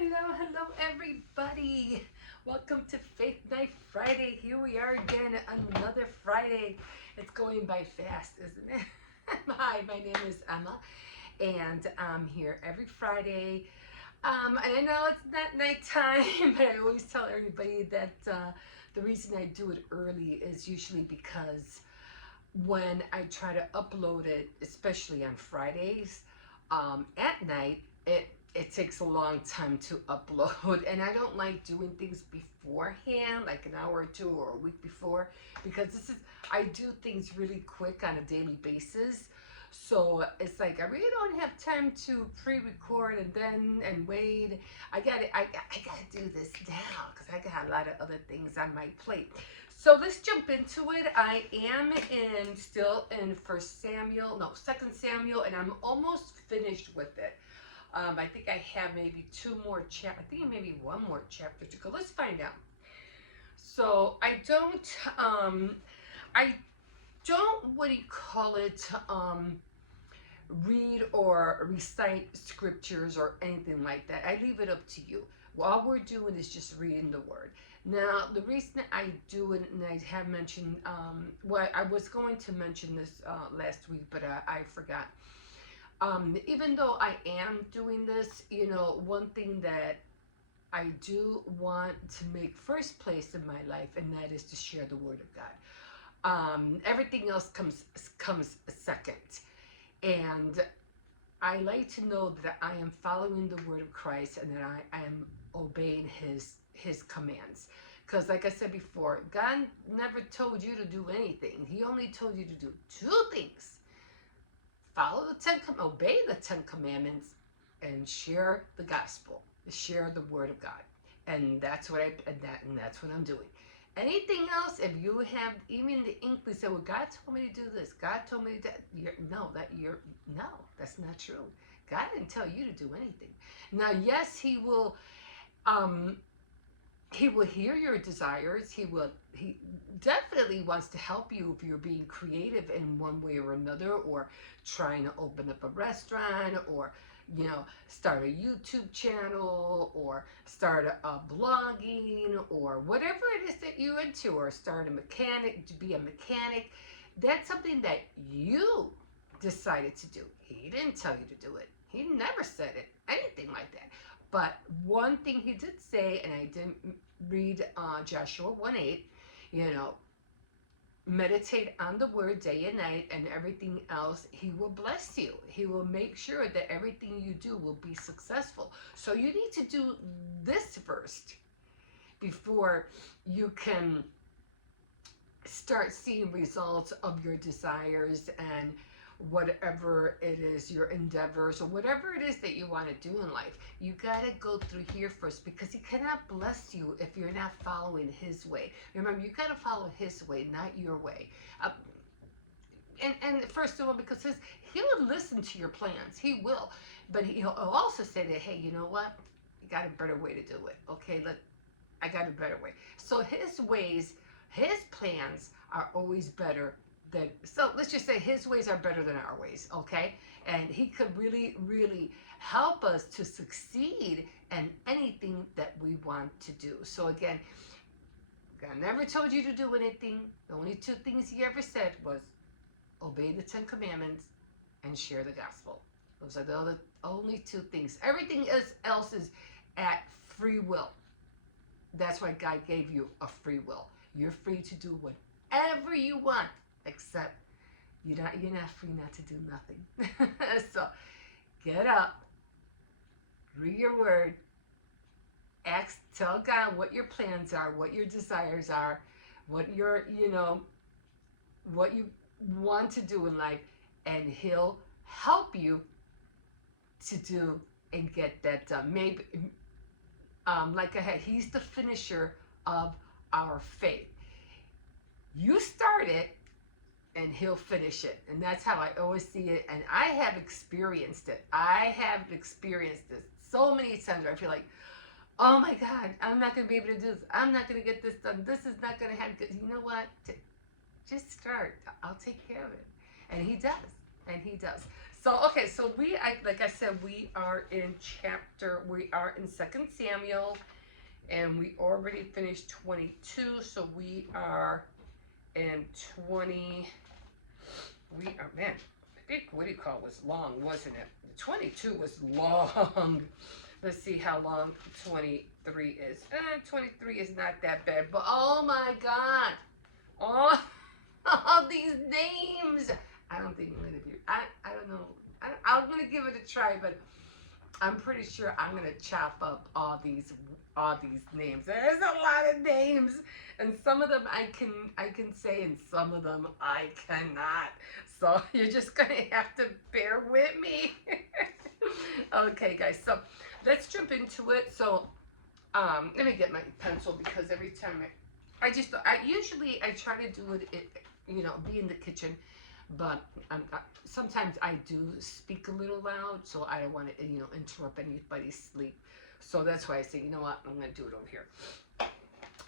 Hello, everybody. Welcome to Faith Night Friday. Here we are again, another Friday. It's going by fast, isn't it? Hi, my name is Emma, and I'm here every Friday. And I know it's not nighttime, but I always tell everybody that the reason I do it early is usually because when I try to upload it, especially on Fridays, at night, it takes a long time to upload, and I don't like doing things beforehand, like an hour or two or a week before, because I do things really quick on a daily basis. So it's like I really don't have time to pre-record and wait. I gotta do this now because I got a lot of other things on my plate. So let's jump into it. I am still in First Samuel, no, Second Samuel, and I'm almost finished with it. I think I have maybe two more chapters. I think maybe one more chapter to go. Let's find out. So I don't, what do you call it? Read or recite scriptures or anything like that. I leave it up to you. All we're doing is just reading the word. Now, the reason I do it, and I have mentioned, well, I was going to mention this last week, but I forgot. Even though I am doing this, one thing that I do want to make first place in my life, and that is to share the word of God. Everything else comes second. And I like to know that I am following the word of Christ and that I am obeying his commands. Because like I said before, God never told you to do anything. He only told you to do two things. Obey the Ten Commandments and share the gospel. Share the word of God. And that's what that's what I'm doing. Anything else, if you have even the inkling, say, "Well, God told me to do this. God told me to do that." No, that's not true. God didn't tell you to do anything. Now, yes, um, He will hear your desires. He definitely wants to help you if you're being creative in one way or another, or trying to open up a restaurant, or start a YouTube channel, or start a blogging, or whatever it is that you're into, or start a mechanic, to be a mechanic. That's something that you decided to do. He didn't tell you to do it. He never said it, anything like that. But one thing he did say, and I didn't read Joshua 1:8, you know, meditate on the word day and night, and everything else, he will bless you. He will make sure that everything you do will be successful. So you need to do this first before you can start seeing results of your desires and whatever it is, your endeavors, or whatever it is that you want to do in life. You got to go through here first, because he cannot bless you if you're not following his way. Remember, you got to follow his way, not your way. Uh, and first of all, because he will listen to your plans. He will. But he'll also say that, hey, you know what? You got a better way to do it. Okay, I got a better way. So his ways, his plans are always better than, so let's just say his ways are better than our ways, okay? And he could really, really help us to succeed in anything that we want to do. So again, God never told you to do anything. The only two things he ever said was obey the Ten Commandments and share the gospel. Those are the only two things. Everything else is at free will. That's why God gave you a free will. You're free to do whatever you want, except you're not free not to do nothing. So get up, read your word, tell God what your plans are, what your desires are, what what you want to do in life, and he'll help you to do and get that done. Maybe like I had, he's the finisher of our faith. You start it and he'll finish it. And that's how I always see it. And I have experienced it. I have experienced this so many times where I feel like, oh my God, I'm not going to be able to do this. I'm not going to get this done. This is not going to happen. You know what? Just start. I'll take care of it. And he does. And he does. So okay, so like I said, we are in Second Samuel, and we already finished 22, so we are in 20. We are, man, I think what do you call it was long, wasn't it? 22 was long. Let's see how long 23 is. 23 is not that bad, but oh my God, all, all these names. I don't think I'm gonna be. I don't know. I'm gonna give it a try, but I'm pretty sure I'm gonna chop up all these names. There's a lot of names, and some of them I can say, and some of them I cannot. So you're just gonna have to bear with me. Okay, guys. So let's jump into it. So let me get my pencil because every time I usually I try to do it, be in the kitchen, but sometimes I do speak a little loud, so I don't want to interrupt anybody's sleep. So that's why I say, you know what, I'm gonna do it over here.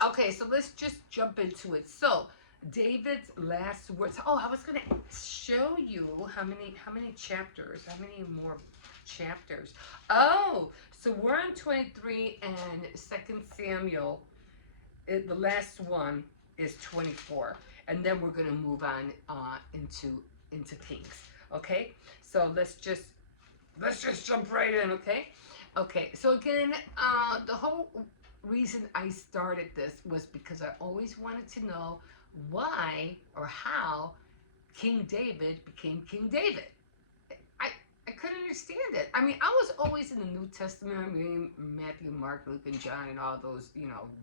Okay, so let's just jump into it. So David's last words. Oh, I was gonna show you how many chapters, how many more chapters. Oh, so we're on 23, and Second Samuel, the last one is 24, and then we're gonna move on into Kings. Okay, so let's just jump right in. Okay. So again, the whole reason I started this was because I always wanted to know why or how King David became King David. I couldn't understand it. I mean, I was always in the New Testament. I mean, Matthew, Mark, Luke, and John, and all those,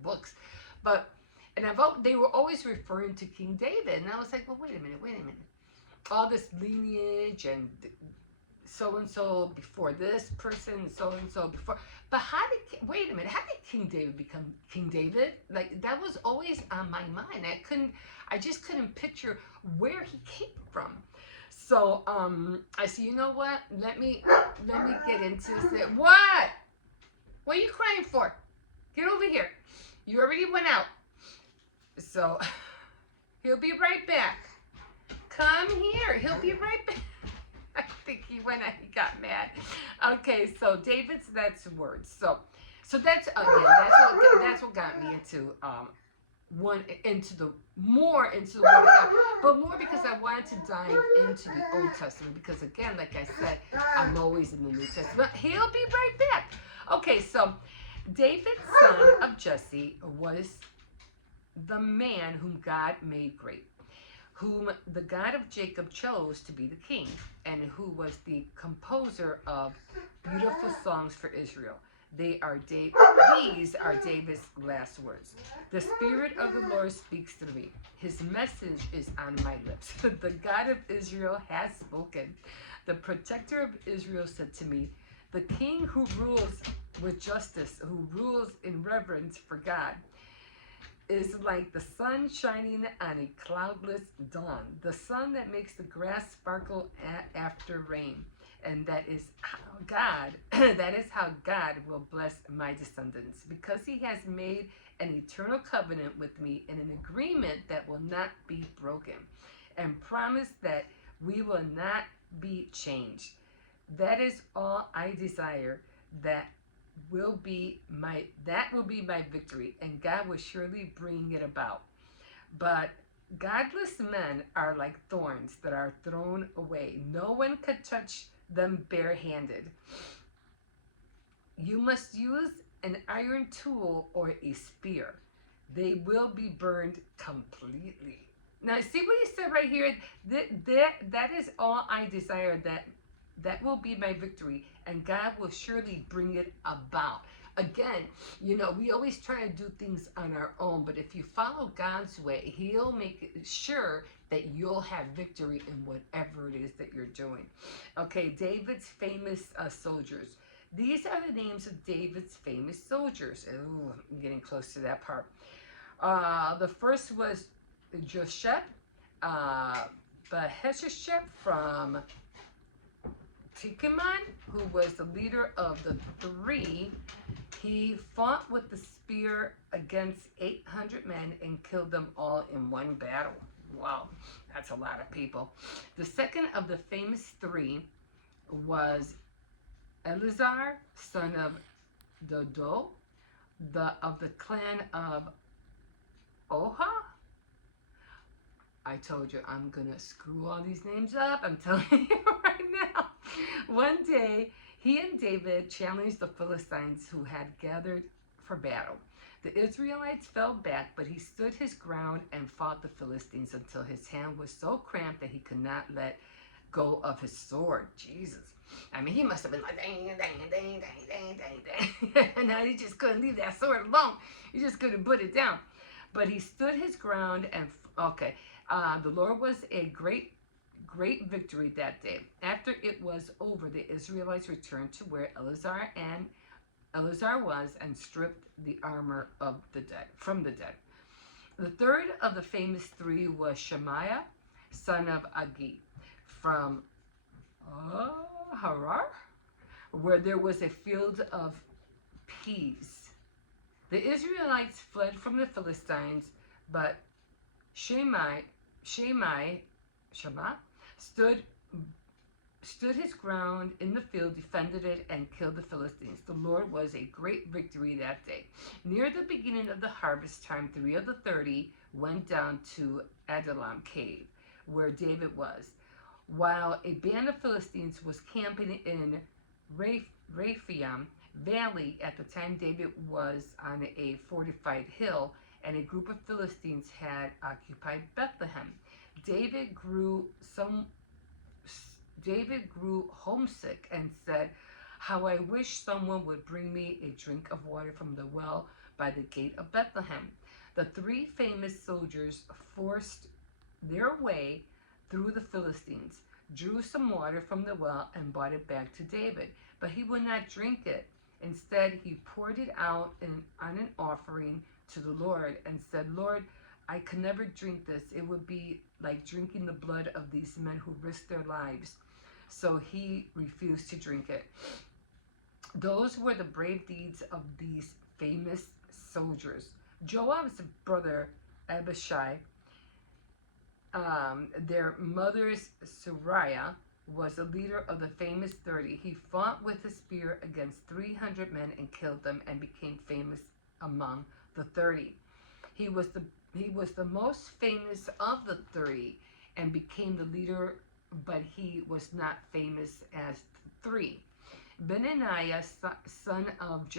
books. But, they were always referring to King David. And I was like, well, wait a minute. All this lineage and so and so before this person, so and so before. But wait a minute, how did King David become King David? Like, that was always on my mind. I just couldn't picture where he came from. So I said, you know what? Let me get into this. What? What are you crying for? Get over here. You already went out. So he'll be right back. Come here. He'll be right back. I think he got mad. Okay, so David's that's words. So that's again that's what got me into into the word of God, but more because I wanted to dive into the Old Testament, because again, like I said, I'm always in the New Testament. He'll be right back. Okay, so David, son of Jesse, was the man whom God made great, whom the God of Jacob chose to be the king, and who was the composer of beautiful songs for Israel. These are David's last words. The Spirit of the Lord speaks through me. His message is on my lips. The God of Israel has spoken. The protector of Israel said to me, the king who rules with justice, who rules in reverence for God, is like the sun shining on a cloudless dawn, the sun that makes the grass sparkle after rain. And that is how God will bless my descendants, because he has made an eternal covenant with me and an agreement that will not be broken, and promised that we will not be changed. That is all I desire. That will be my victory, and God will surely bring it about. But godless men are like thorns that are thrown away. No one could touch them barehanded. You must use an iron tool or a spear. They will be burned completely. Now, see what he said right here? That is all I desire. That will be my victory, and God will surely bring it about. Again, we always try to do things on our own, but if you follow God's way, he'll make sure that you'll have victory in whatever it is that you're doing. Okay, David's famous soldiers. These are the names of David's famous soldiers. Oh, I'm getting close to that part. The first was Josheb, Baheshasheb from Tikimon, who was the leader of the three. He fought with the spear against 800 men and killed them all in one battle. Wow, that's a lot of people. The second of the famous three was Eleazar, son of Dodo, of the clan of Oha. I told you I'm gonna screw all these names up. I'm telling you right now. One day, he and David challenged the Philistines who had gathered for battle. The Israelites fell back, but he stood his ground and fought the Philistines until his hand was so cramped that he could not let go of his sword. Jesus. I mean, he must have been like, dang, dang, dang, dang, dang, dang, dang. And now he just couldn't leave that sword alone. He just couldn't put it down. But he stood his ground and, okay, the Lord was a great victory that day. After it was over, the Israelites returned to where Eleazar was and stripped the armor of the dead from the dead. The third of the famous three was Shemaiah, son of Agi, from Harar, where there was a field of peas. The Israelites fled from the Philistines, but Shema stood his ground in the field, defended it, and killed the Philistines. The Lord was a great victory that day. Near the beginning of the harvest time, 3 of the 30 went down to Adullam cave, where David was, while a band of Philistines was camping in Rephaim Valley. At the time, David was on a fortified hill, and a group of Philistines had occupied Bethlehem. David grew homesick and said, "How I wish someone would bring me a drink of water from the well by the gate of Bethlehem." The 3 famous soldiers forced their way through the Philistines, drew some water from the well, and brought it back to David. But he would not drink it. Instead, he poured it out on an offering to the Lord and said, "Lord, I could never drink this. It would be like drinking the blood of these men who risked their lives." So he refused to drink it. Those were the brave deeds of these famous soldiers. Joab's brother Abishai, their mother's Sariah, was the leader of the famous 30. He fought with a spear against 300 men and killed them, and became famous among the 30. He was the most famous of the 30 and became the leader, but he was not famous as the 3. Benaniah, son of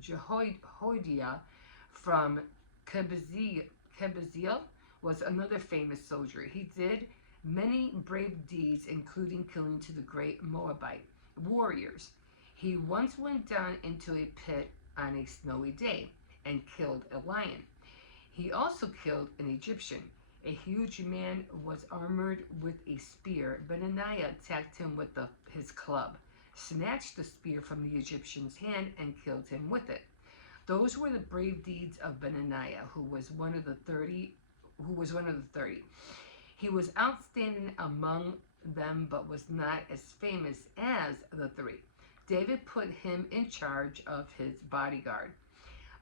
Jehoiada from Kebaziel, was another famous soldier. He did many brave deeds, including killing 2 the great Moabite warriors. He once went down into a pit on a snowy day and killed a lion. He also killed an Egyptian. A huge man was armored with a spear. Benaniah attacked him with his club, snatched the spear from the Egyptian's hand, and killed him with it. Those were the brave deeds of Benaniah, who was one of the 30. He was outstanding among them, but was not as famous as the 3. David put him in charge of his bodyguard.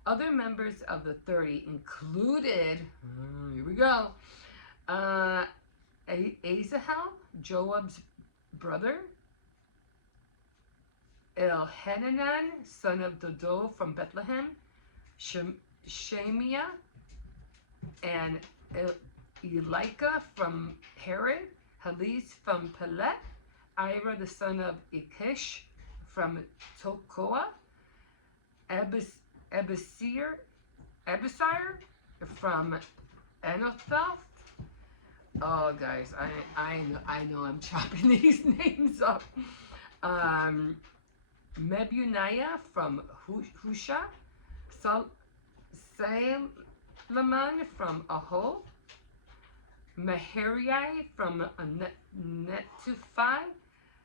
Other members of the 30 included, here we go, Asahel, Joab's brother, Elhanan, son of Dodo from Bethlehem, Shemiah, and Elika from Herod, Heliz from Pelet, Ira the son of Ikish from Tekoa, Abisir from Anathoth. Oh, guys, I know I'm chopping these names up. Mebuniah from Husha, Salomon from Ahol, Mahariah from Netuphi,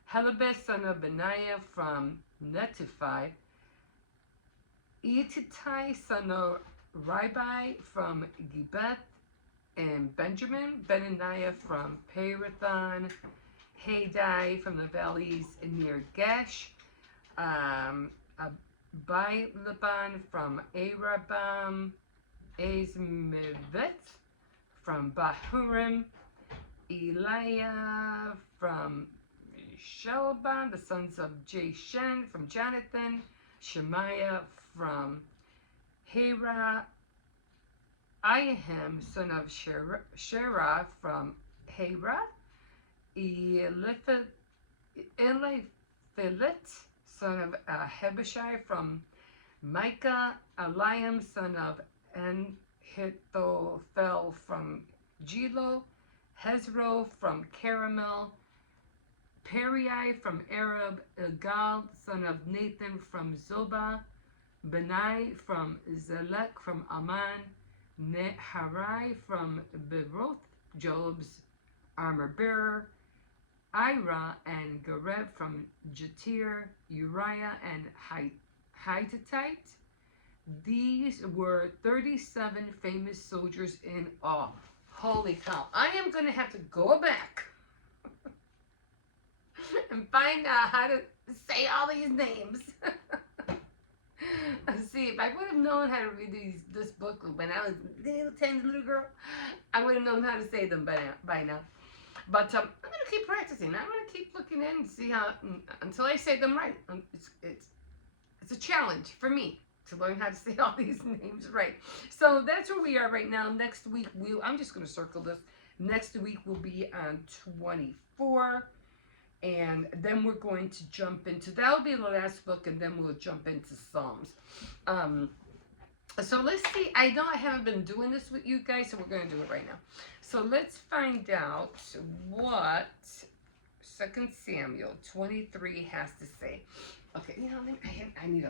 Helabeth son of Benaiah from Netuphi, Ititai son of Ribai from Gibeth and Benjamin, Benaniah from Pirathon, Hadai from the valleys near Gesh, Abilaban from Arabam, Azmaveth from Bahurim, Eliah from Shelban, the sons of Jashen from Jonathan, Shemaiah from Hera, Ahim, son of Sherah from Hera, Eliphalet, son of Hebashai from Micah, Eliam, son of Ahithophel from Gilo, Hezro from Caramel, Perai from Arab, Ilgal, son of Nathan from Zobah, Benai from Zelek from Aman, Neharai from Beroth, Job's armor bearer, Ira and Gareb from Jatir, Uriah and Hittite. These were 37 famous soldiers in all. Holy cow. I am going to have to go back and find out how to say all these names. See, if I would have known how to read this book when I was a tiny little girl, I would have known how to say them by now. But I'm going to keep practicing. I'm going to keep looking in and see how, until I say them right. It's a challenge for me to learn how to say all these names right. So that's where we are right now. Next week, I'm just going to circle this. Next week will be on 24. And then we're going to jump into, that'll be the last book, and then we'll jump into Psalms. So let's see. I know I haven't been doing this with you guys, so we're going to do it right now. So let's find out what 2 Samuel 23 has to say. Okay, you know, I need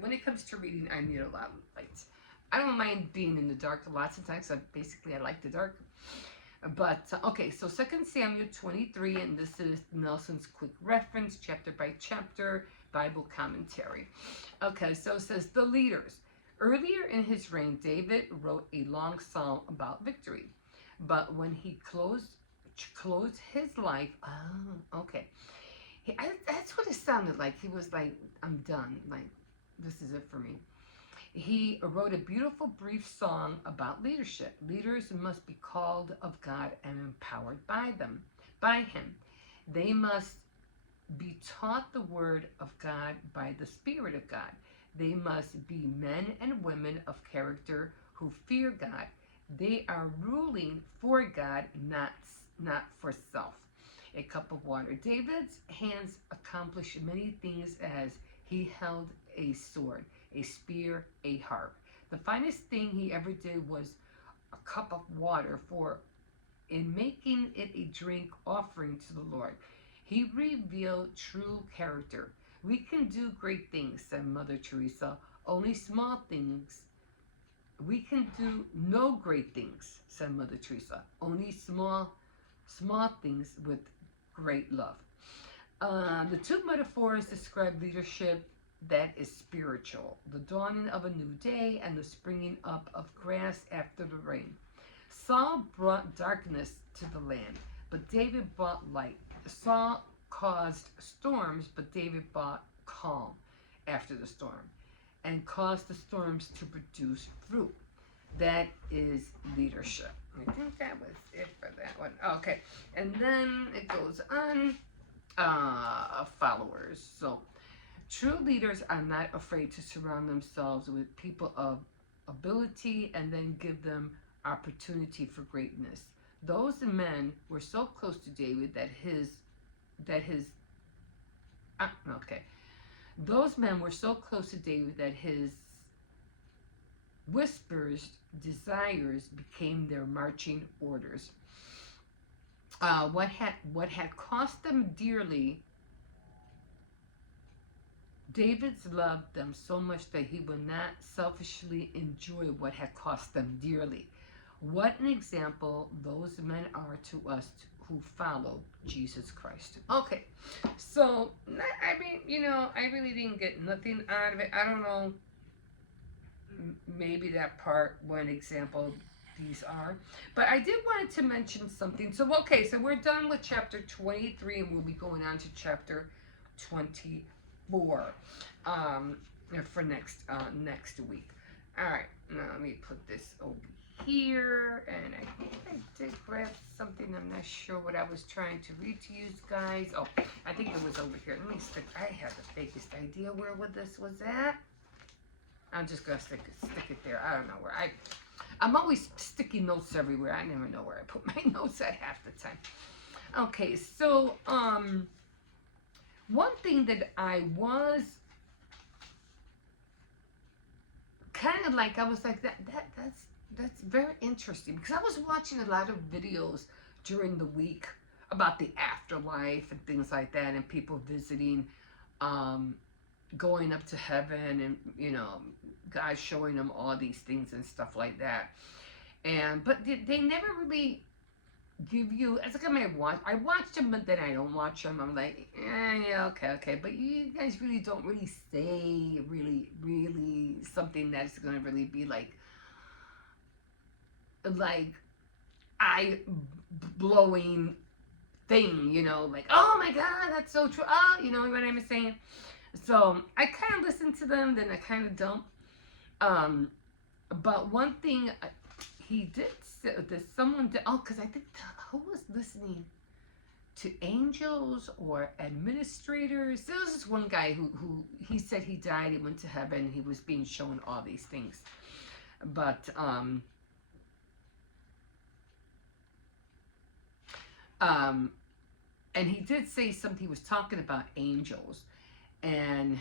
when it comes to reading, I need a lot of lights. I don't mind being in the dark lots of times. I like the dark. But, okay, so 2 Samuel 23, and this is Nelson's quick reference, chapter by chapter, Bible commentary. Okay, so it says, the leaders. Earlier in his reign, David wrote a long psalm about victory. But when he closed his life, okay. That's what it sounded like. He was like, I'm done. Like, this is it for me. He wrote a beautiful, brief song about leadership. Leaders must be called of God and empowered by him. They must be taught the word of God by the Spirit of God. They must be men and women of character who fear God. They are ruling for God, not for self. A cup of water. David's hands accomplished many things as he held a sword, a spear, a harp. The finest thing he ever did was a cup of water, for in making it a drink offering to the Lord, he revealed true character. We can do great things, said Mother Teresa, only small things. We can do no great things, said Mother Teresa, only small things with great love. The two metaphors describe leadership that is spiritual, the dawning of a new day and the springing up of grass after the rain. Saul brought darkness to the land, but David brought light. Saul caused storms, but David brought calm after the storm and caused the storms to produce fruit. That is leadership. I think that was it for that one. Okay, and then it goes on, followers. So, true leaders are not afraid to surround themselves with people of ability and then give them opportunity for greatness. Those men were so close to David Those men were so close to David that his whispers, desires became their marching orders. What had cost them dearly, David's loved them so much that he would not selfishly enjoy what had cost them dearly. What an example those men are to us who follow Jesus Christ. Okay, so, I mean, you know, I really didn't get nothing out of it. I don't know, maybe that part, what an example these are. But I did want to mention something. So, okay, so we're done with chapter 23, and we'll be going on to chapter 24 for next week. All right, now let me put this over here, and I think I did grab something. I'm not sure what I was trying to read to you guys. Oh, I think it was over here. Let me stick. I had the fakest idea where this was at. I'm just gonna stick it there. I don't know where. I'm always sticking notes everywhere. I never know where I put my notes at half the time. Okay, so one thing that I was kind of like, I was like that's very interesting, because I was watching a lot of videos during the week about the afterlife and things like that, and people visiting, going up to heaven, and God showing them all these things and stuff like that. And but they never really give you. It's like I watch them, but then I don't watch them. I'm like, yeah, okay. But you guys really don't really say really something that's gonna really be like eye blowing thing, like, oh my God, that's so true. Oh, you know what I'm saying? So I kind of listen to them, then I kind of don't. But one thing he did say that someone did. Oh, because I think who was listening to angels or administrators? There was this one guy who he said he died. He went to heaven. He was being shown all these things, but and he did say something. He was talking about angels, and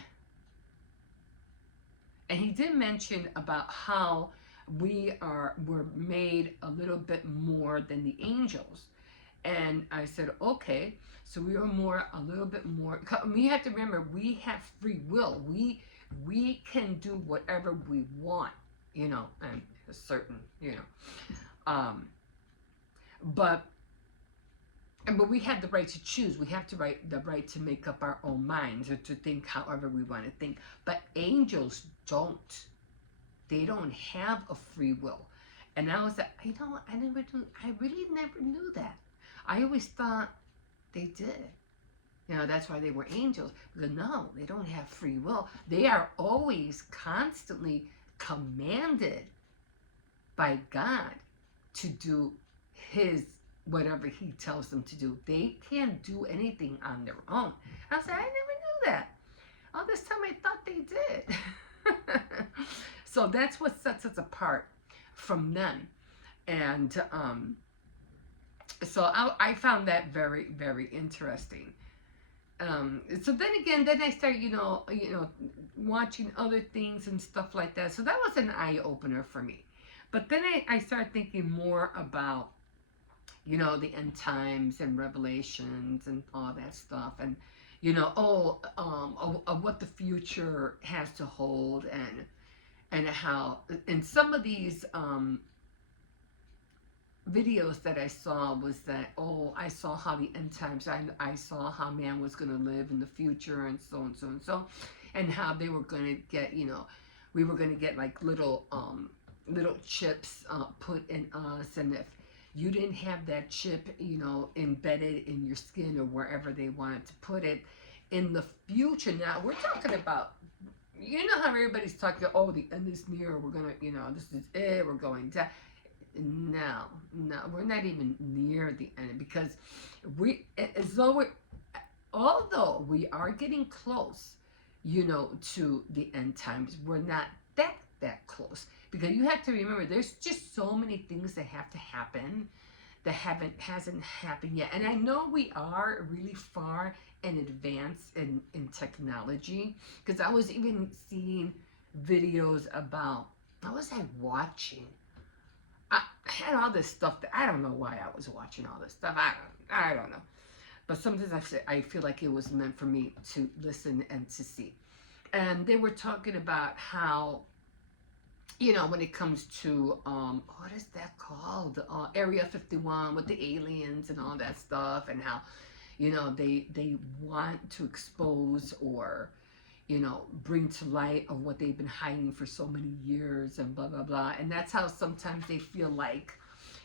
he did mention about how we're made a little bit more than the angels. And I said, okay, so we are a little bit more. We have to remember, we have free will. We can do whatever we want, and a certain, but we have the right to choose. We have the right to make up our own minds, or to think however we want to think. But angels don't. They don't have a free will. And I was like, I really never knew that. I always thought they did. That's why they were angels. But no, they don't have free will. They are always constantly commanded by God to do whatever he tells them to do. They can't do anything on their own. I said, I never knew that. All this time I thought they did. So that's what sets us apart from them. And so I found that very, very interesting. So then again, I started, watching other things and stuff like that. So that was an eye opener for me. But then I started thinking more about, the end times and Revelations and all that stuff, and what the future has to hold, and how in some of these videos that I saw was that, I saw how the end times, I saw how man was going to live in the future, and so and so and so, and how they were going to get, we were going to get like little chips put in us, and if you didn't have that chip, embedded in your skin or wherever they wanted to put it in the future. Now we're talking about, how everybody's talking, the end is near, we're gonna, this is it, we're going down. No, we're not even near the end, because although we are getting close, to the end times, we're not that close, because you have to remember, there's just so many things that have to happen that hasn't happened yet. And I know we are really far in advance in technology, because I was even seeing videos about, what was I watching? I had all this stuff that I don't know why I was watching all this stuff. I don't know. But sometimes I feel like it was meant for me to listen and to see. And they were talking about how, when it comes to, what is that called? Area 51 with the aliens and all that stuff, and how, they want to expose or, bring to light of what they've been hiding for so many years, and blah, blah, blah. And that's how sometimes they feel like,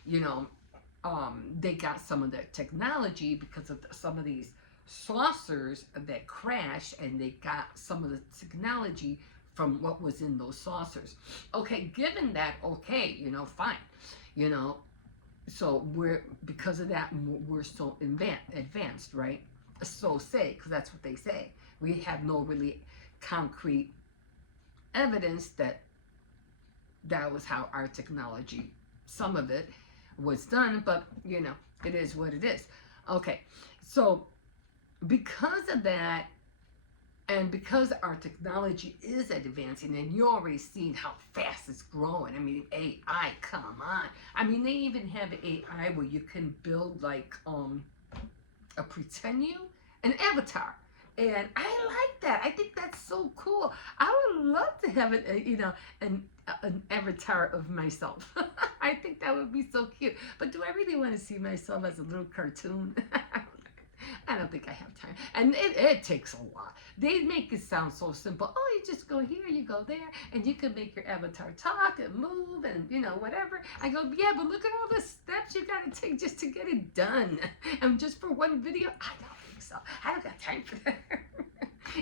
they got some of their technology because of some of these saucers that crashed, and they got some of the technology from what was in those saucers. Okay, given that, okay, fine, you know, so we're, because of that, we're so advanced, right? So say, because that's what they say. We have no really concrete evidence that that was how our technology, some of it, was done, but it is what it is. Okay, so because of that, and because our technology is advancing, and you're already seeing how fast it's growing. I mean, AI, come on. I mean, they even have AI where you can build like a pretend you, an avatar. And I like that. I think that's so cool. I would love to have an avatar of myself. I think that would be so cute. But do I really want to see myself as a little cartoon? I don't think I have time. And it takes a lot. They make it sound so simple. Oh, you just go here, you go there, and you can make your avatar talk and move and, whatever. I go, yeah, but look at all the steps you got to take just to get it done. And just for one video, I don't think so. I don't got time for that.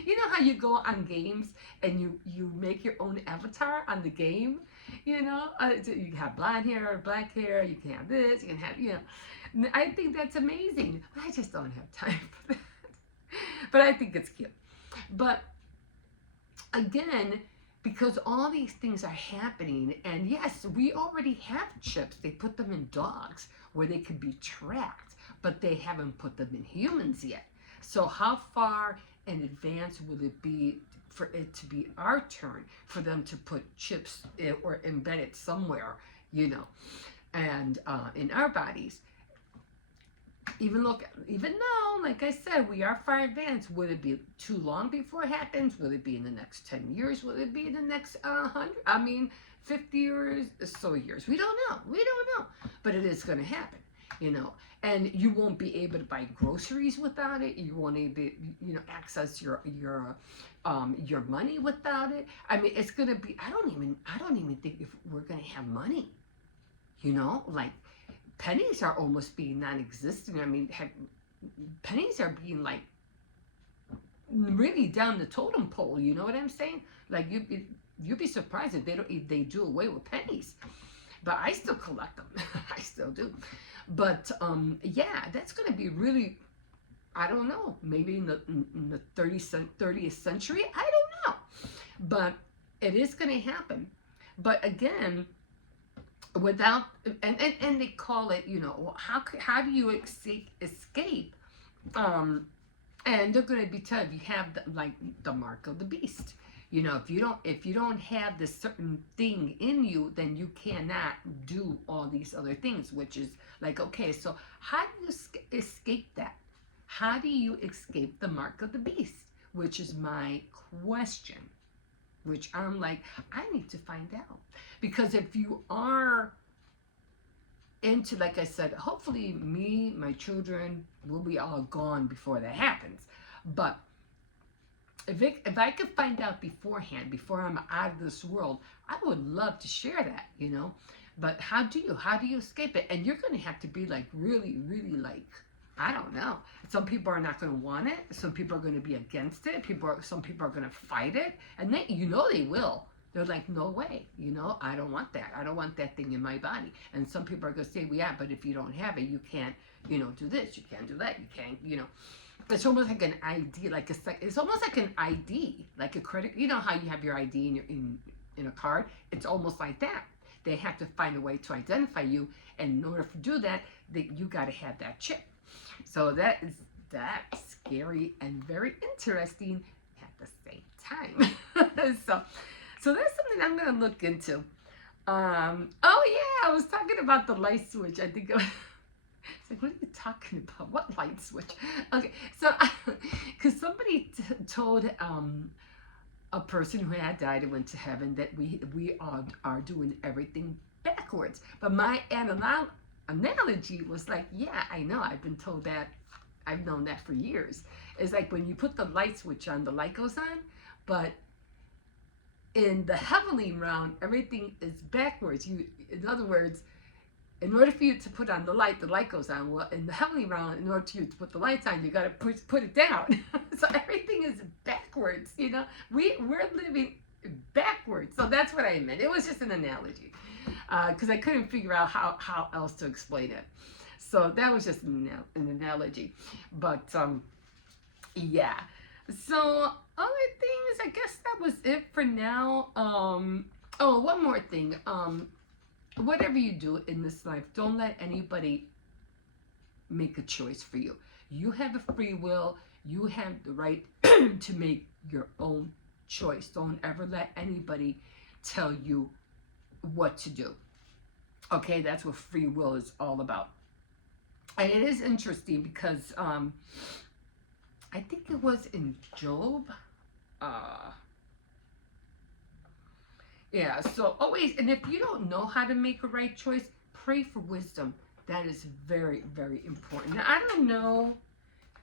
You know how you go on games and you make your own avatar on the game? You can have blonde hair or black hair. You can have this. You can have, I think that's amazing. I just don't have time for that. But I think it's cute. But again, because all these things are happening, and yes, we already have chips. They put them in dogs where they could be tracked, but they haven't put them in humans yet. So how far in advance will it be for it to be our turn for them to put chips or embed it somewhere, and in our bodies? Even though, like I said, we are far advanced, would it be too long before it happens? Will it be in the next 10 years? Will it be in the next 50 years? So years. We don't know. But it is going to happen, And you won't be able to buy groceries without it. You won't be, access your money without it. I mean, it's going to be, I don't even think if we're going to have money, like, pennies are almost being non-existent. I mean, pennies are being like really down the totem pole. You know what I'm saying? Like you'd be surprised if they do away with pennies. But I still collect them. I still do. But yeah, that's going to be really, I don't know, maybe in the 30th century. I don't know. But it is going to happen. But again, without, and they call it, how do you escape? And they're going to be tough. You have the mark of the beast. If you don't have this certain thing in you, then you cannot do all these other things, which is like, okay, so how do you escape that? How do you escape the mark of the beast? Which is my question, which I'm like, I need to find out. Because if you are into, like I said, hopefully me, my children will be all gone before that happens. But if I could find out beforehand, before I'm out of this world, I would love to share that, But how do you escape it? And you're going to have to be like really, really like, I don't know. Some people are not going to want it. Some people are going to be against it. Some people are going to fight it. And they will. They're like, no way, I don't want that. I don't want that thing in my body. And some people are going to say, well, yeah, but if you don't have it, you can't, do this. You can't do that. You can't, It's almost like an ID, it's almost like an ID, like a credit. You know how you have your ID in a card? It's almost like that. They have to find a way to identify you. And in order to do that, you got to have that chip. So that's scary and very interesting at the same time. So that's something I'm going to look into. Oh yeah, I was talking about the light switch. I think it's like, what are you talking about? What light switch? Okay, so because somebody told a person who had died and went to heaven that we are doing everything backwards. But my analogy was like, yeah, I know. I've been told that. I've known that for years. It's like when you put the light switch on, the light goes on, but in the heavenly realm, everything is backwards. In other words, in order for you to put on the light goes on. Well, in the heavenly realm, in order for you to put the lights on, you got to put it down. So everything is backwards. We're living backwards. So that's what I meant. It was just an analogy because I couldn't figure out how else to explain it. So that was just an analogy. But yeah. So other things, I guess that was it for now. Oh, one more thing. Whatever you do in this life, don't let anybody make a choice for you. You have a free will. You have the right to make your own choice. Don't ever let anybody tell you what to do. Okay, that's what free will is all about. And it is interesting because I think it was in Job. Yeah, so always, and if you don't know how to make a right choice, pray for wisdom. That is very, very important. Now, I don't know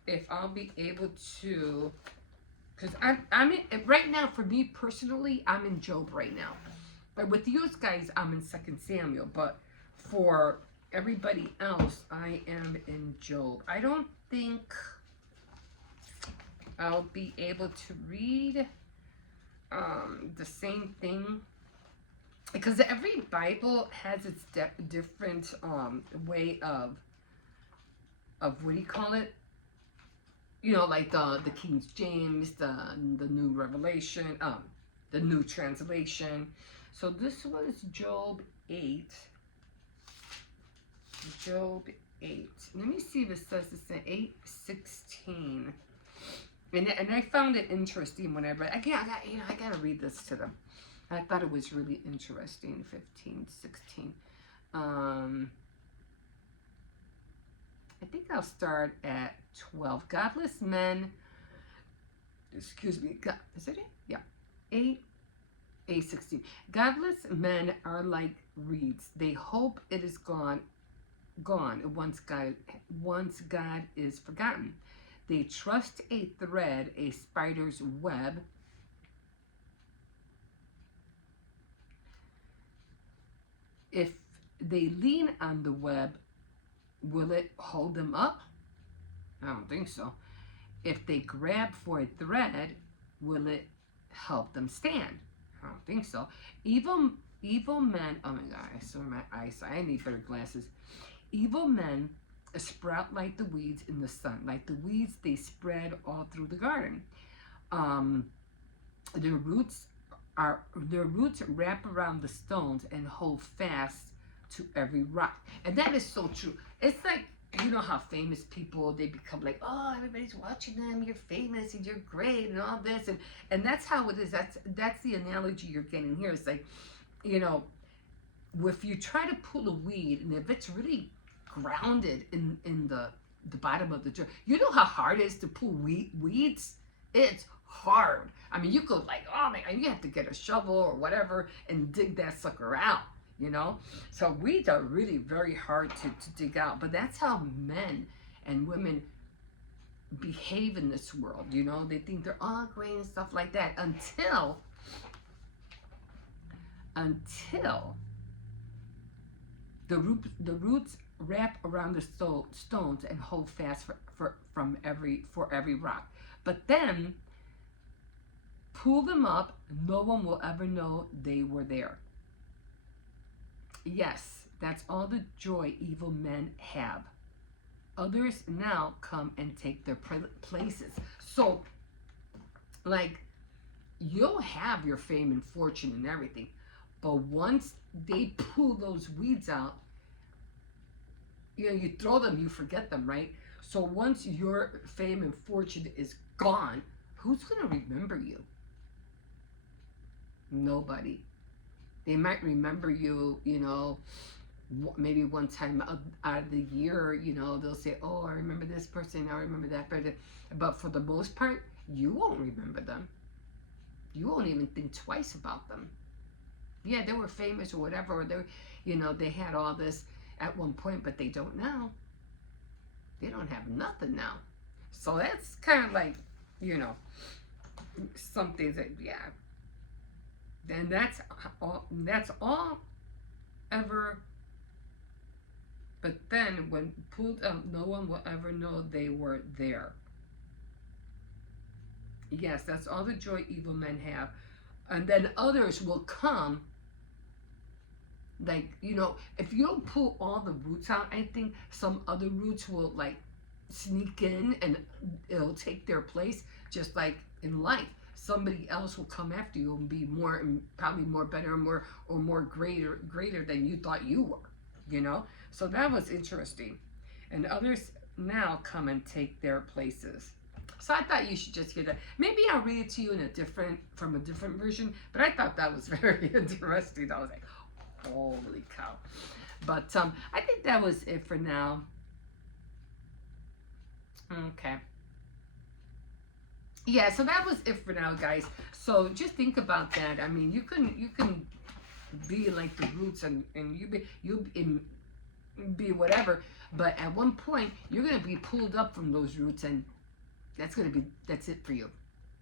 if I'll be able to, because I'm in, right now, for me personally, I'm in Job right now. But with you guys, I'm in 2 Samuel. But for everybody else, I am in Job. I don't think I'll be able to read the same thing, because every Bible has its different way of what do you call it? You know, like the King James, the New Revelation, the New Translation. So this was Job 8. Job 8. Let me see if it says this in 8:16. And I found it interesting when I read. I gotta read this to them. I thought it was really interesting. 15, 16. I think I'll start at 12. Godless men. Excuse me. Is it 8? Yeah. 8:16. Godless men are like reeds. They hope it is gone once God is forgotten. They trust a thread, a spider's web. If they lean on the web, will it hold them up? I don't think so. If they grab for a thread, will it help them stand? I don't think so. Evil men, oh my God, I saw my eyesight. I need better glasses. Evil men sprout like the weeds in the sun. Like the weeds, they spread all through the garden. Their roots wrap around the stones and hold fast to every rock. And that is so true. It's like, you know how famous people, they become like, oh, everybody's watching them, you're famous and you're great and all this. And that's how it is. That's the analogy you're getting here. It's like, you know, if you try to pull a weed, and if it's really grounded in the bottom of the dirt, you know how hard it is to pull weeds? It's hard. I mean, you could like, oh man, you have to get a shovel or whatever and dig that sucker out, you know? So weeds are really very hard to dig out. But that's how men and women behave in this world, you know? They think they're all great and stuff like that until the roots wrap around the stones and hold fast for every rock. But then pull them up, no one will ever know they were there. Yes, that's all the joy evil men have. Others now come and take their places. So, like, you'll have your fame and fortune and everything, but once they pull those weeds out, you know, you throw them, you forget them, right? So once your fame and fortune is gone, who's going to remember you? Nobody. They might remember you, you know, maybe one time out of the year, you know, they'll say, oh, I remember this person, I remember that person. But for the most part, you won't remember them. You won't even think twice about them. Yeah, they were famous or whatever, or they, you know, they had all this at one point, but they don't now. They don't have nothing now. So that's kind of like, you know, something that, yeah. And that's all ever. But then when pulled out, no one will ever know they were there. Yes, that's all the joy evil men have. And then others will come. Like, if you don't pull all the roots out, I think some other roots will like sneak in and it'll take their place. Just like in life, somebody else will come after you and be more, probably more better, or more greater than you thought you were. So that was interesting. And others now come and take their places. So I thought you should just hear that. Maybe I'll read it to you from a different version, but I thought that was very interesting. I was like, holy cow. But I think that was it for now. Okay. Yeah, so that was it for now, guys. So just think about that. I mean, you can be like the roots, and you be whatever, but at one point you're gonna be pulled up from those roots, and that's it for you.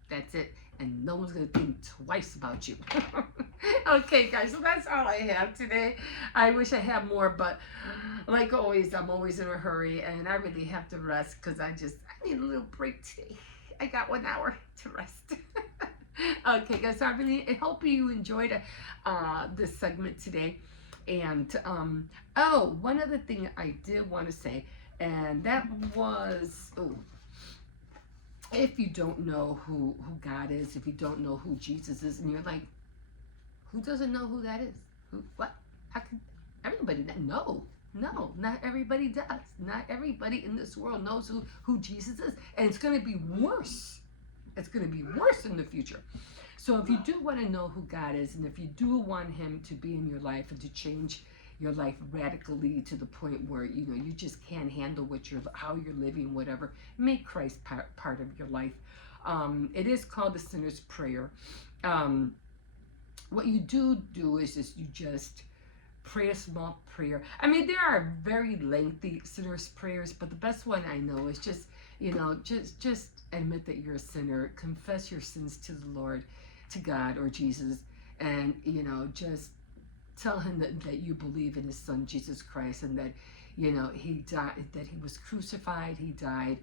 That's it. And no one's going to think twice about you. Okay, guys, so that's all I have today. I wish I had more, but like always, I'm always in a hurry, and I really have to rest because I need a little break today. I got 1 hour to rest. Okay, guys, so I hope you enjoyed this segment today. And, one other thing I did want to say, and that was, if you don't know who God is, if you don't know who Jesus is, and you're like, who doesn't know who that is? What? How can everybody know? No, not everybody does. Not everybody in this world knows who Jesus is. And it's going to be worse. It's going to be worse in the future. So if you do want to know who God is, and if you do want him to be in your life and to change your life radically to the point where you just can't handle how you're living, whatever, make Christ part of your life. It is called the sinner's prayer. What you do is you just pray a small prayer. I mean, there are very lengthy sinner's prayers, but the best one I know is just admit that you're a sinner, confess your sins to the Lord, to God or Jesus, and just tell him that you believe in his son Jesus Christ, and that he died, that he was crucified, he died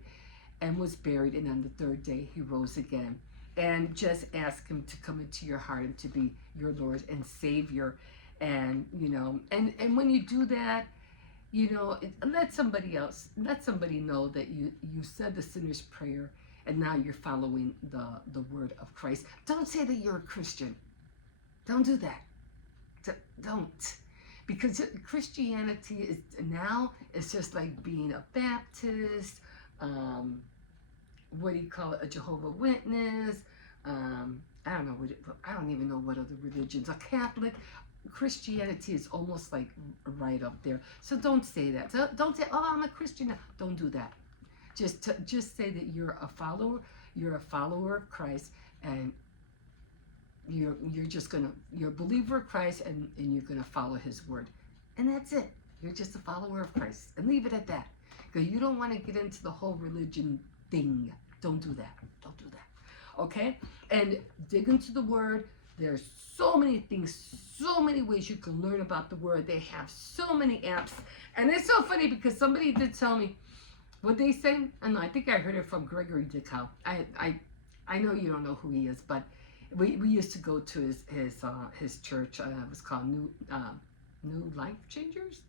and was buried, and on the third day he rose again. And just ask him to come into your heart and to be your Lord and Savior. And and when you do that, let somebody know that you said the sinner's prayer, and now you're following the word of Christ. Don't say that you're a Christian. Don't do that. Don't, because Christianity is just like being a Baptist, what do you call it, a Jehovah's Witness, I don't even know what other religions, a Catholic. Christianity is almost like right up there. So don't say that. So don't say, oh, I'm a Christian. Don't do that. Just say that you're a follower of Christ, and you're a believer of Christ, and you're gonna follow his word. And that's it. You're just a follower of Christ. And leave it at that. Because you don't want to get into the whole religion thing. Don't do that. Don't do that. Okay? And dig into the word. There's so many things, so many ways you can learn about the word. They have so many apps. And it's so funny because somebody did tell me what they say. I think I heard it from Gregory Dickow. I know you don't know who he is, but we used to go to his church. It was called New Life Changers.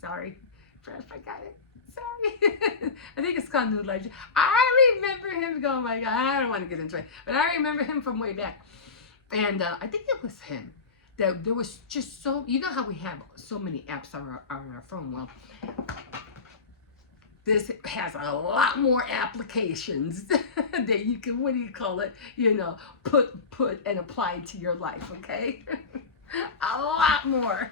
Sorry, I forgot it. Sorry. I think it's called New Life. I remember him going, oh my God, I don't want to get into it, but I remember him from way back. And I think it was him. That there was just how we have so many apps on our phone. Well, this has a lot more applications that you can, put and apply to your life, okay? A lot more.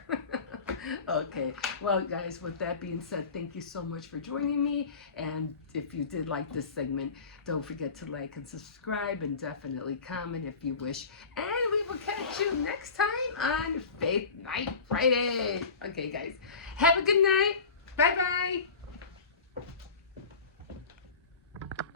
Okay, well, guys, with that being said, thank you so much for joining me. And if you did like this segment, don't forget to like and subscribe, and definitely comment if you wish. And we will catch you next time on Faith Night Friday. Okay, guys, have a good night. Bye-bye.